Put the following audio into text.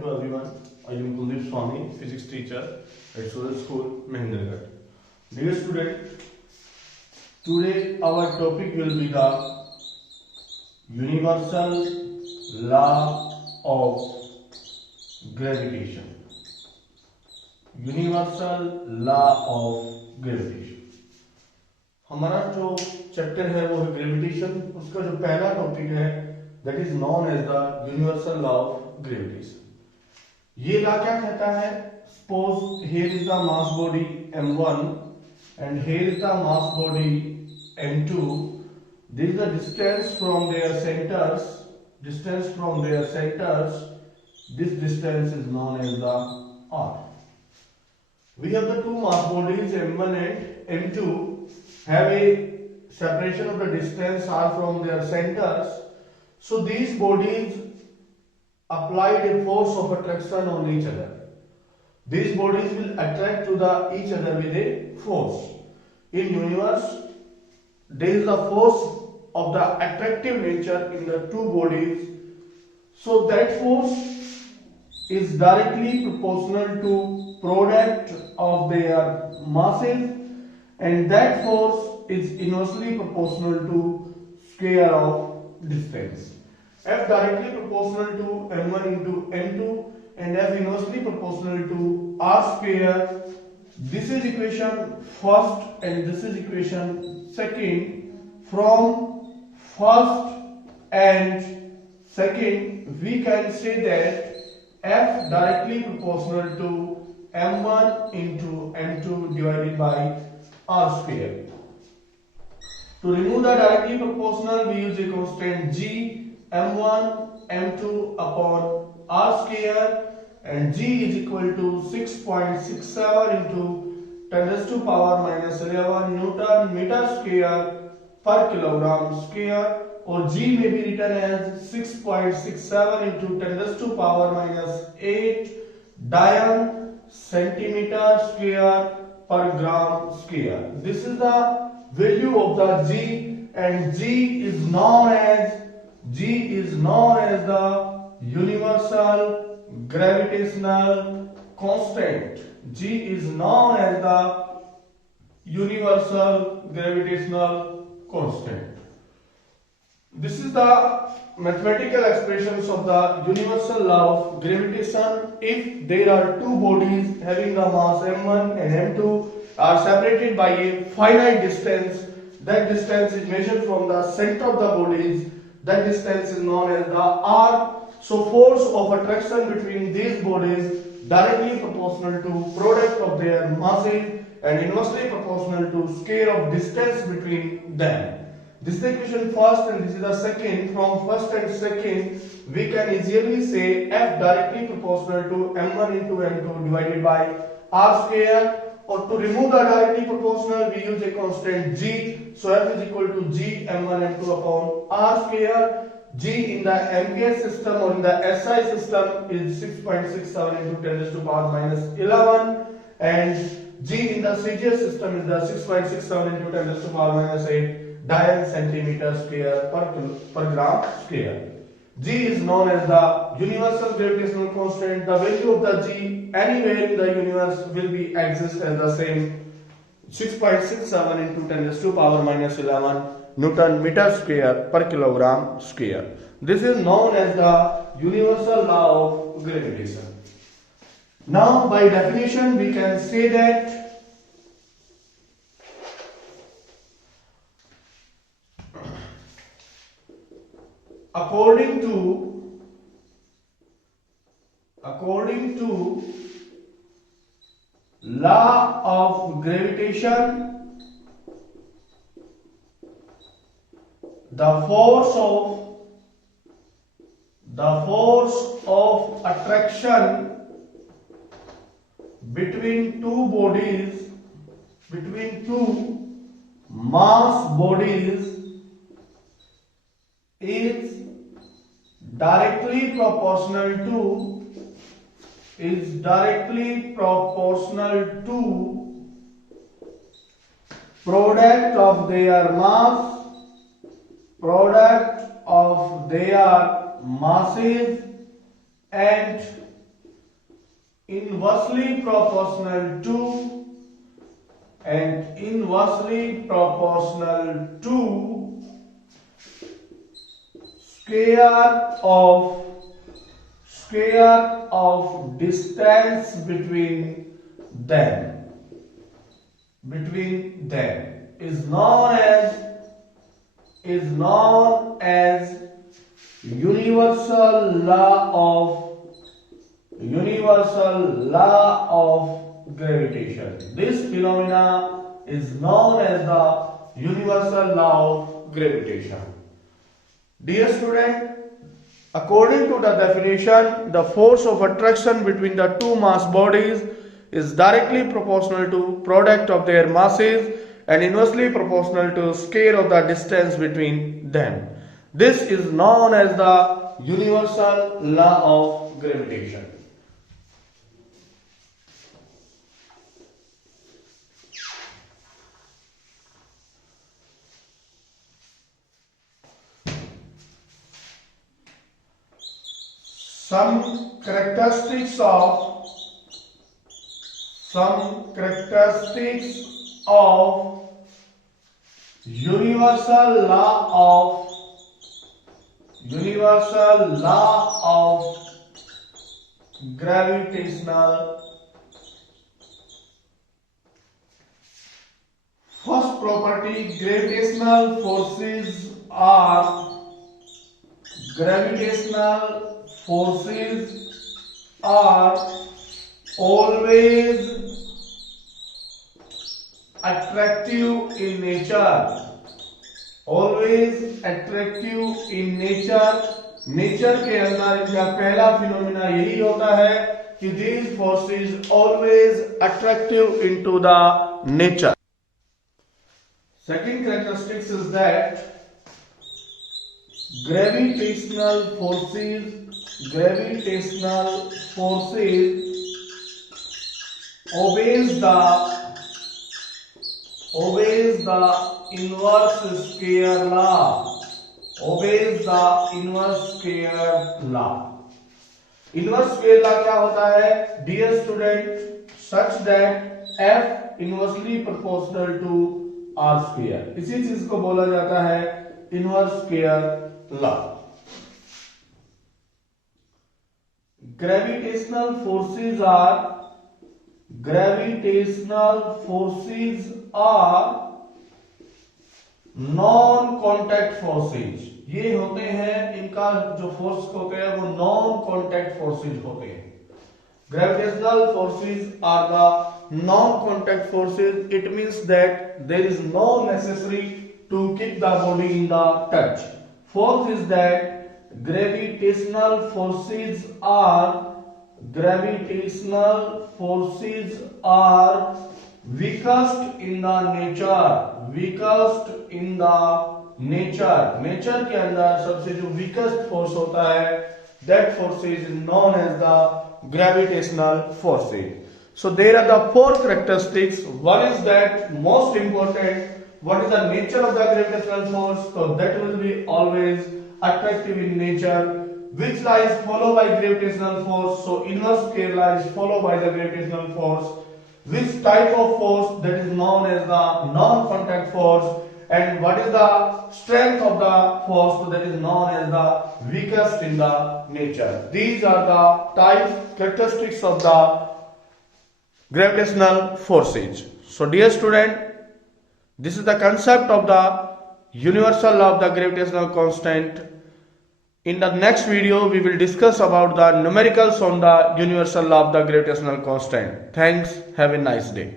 morning to everyone. I am Kuldeep Swami, physics teacher at SURAJ School, Mahendragarh. Dear student, today our topic will be the universal law of gravitation. Universal law of gravitation. हमारा जो chapter है वो है gravitation. उसका जो पहला topic है that is known as the universal law of gravitation. ये लॉ क्या कहता है? Suppose here is the mass body m1 and here is the mass body m2. This is the distance from their centers. This distance is known as the r. We have the two mass bodies m1 and m2 have a separation of the distance r from their centers. So these bodies applied a force of attraction on each other. These bodies will attract to each other with a force. In universe, there is a force of the attractive nature in the two bodies. So that force is directly proportional to product of their masses, and that force is inversely proportional to square of distance. F directly proportional to m1 into m2 and F inversely proportional to r square. This is equation first and this is equation second. From first and second we can say that F directly proportional to m1 into m2 divided by r square. To remove the directly proportional, we use a constant g, m1 m2 upon r square, and g is equal to 6.67 into 10 raised to power minus 11 Newton meter square per kilogram square, or g may be written as 6.67 into 10 raised to power minus 8 Dian centimeter square per gram square. This is the value of the g, and g is known as the universal gravitational constant. G is known as the universal gravitational constant. This is the mathematical expressions of the universal law of gravitation. If there are two bodies having the mass m1 and m2 are separated by a finite distance, that distance is measured from the center of the bodies. That distance is known as the r. So force of attraction between these bodies directly proportional to product of their masses and inversely proportional to square of distance between them. This is the equation first and this is the second. From first and second we can easily say F directly proportional to m1 into m2 divided by r square. Or to remove the directly proportional, we use a constant g. So F is equal to g m1 m2 upon r square. G in the MKS system or in the SI system is 6.67 into 10 raised to power minus 11, and G in the CGS system is the 6.67 into 10 raised to power minus 8 Dian centimeter square per gram square. G is known as the universal gravitational constant. The value of the G anywhere in the universe will be exist as the same 6.67 into 10 raised to power minus 11 Newton meter square per kilogram square. This is known as the universal law of gravitation. Now by definition we can say that according to law of gravitation, the force of attraction between two mass bodies is directly proportional to product of their masses and inversely proportional to and inversely proportional to square of distance between them is known as universal law of gravitation. This phenomena is known as the universal law of gravitation. Dear student, according to the definition, the force of attraction between the two mass bodies is directly proportional to product of their masses and inversely proportional to square of the distance between them. This is known as the universal law of gravitation. Some characteristics of universal law of gravitational. First property, gravitational forces are always attractive in nature. Nature के अंदर इनका पहला phenomena यही होता है कि these forces always attractive into the nature. Second characteristics is that gravitational forces obeys the inverse square law. Inverse square law क्या होता है? Dear student, such that F inversely proportional to R square. इसी चीज को बोला जाता है inverse square law. Gravitational forces are non contact forces. ये होते हैं, इनका जो फोर्स होते हैं वो नॉन कॉन्टैक्ट फोर्सेज होते हैं. Gravitational forces are the non-contact forces. It means that there is no necessary to keep the body in the touch. Fourth is that gravitational forces are weakest in the nature. Nature के अंदर सबसे जो weakest force होता है, that force is known as the gravitational forces. So there are the four characteristics. One is that most important, what is the nature of the gravitational force? So that will be always attractive in nature. Which law is followed by gravitational force? So inverse square law is followed by the gravitational force. Which type of force? That is known as the non-contact force. And what is the strength of the force? So that is known as the weakest in the nature. These are the characteristics of the gravitational forces. So dear student, this is the concept of the universal law of the gravitational constant. In the next video, we will discuss about the numericals on the universal law of the gravitational constant. Thanks. Have a nice day.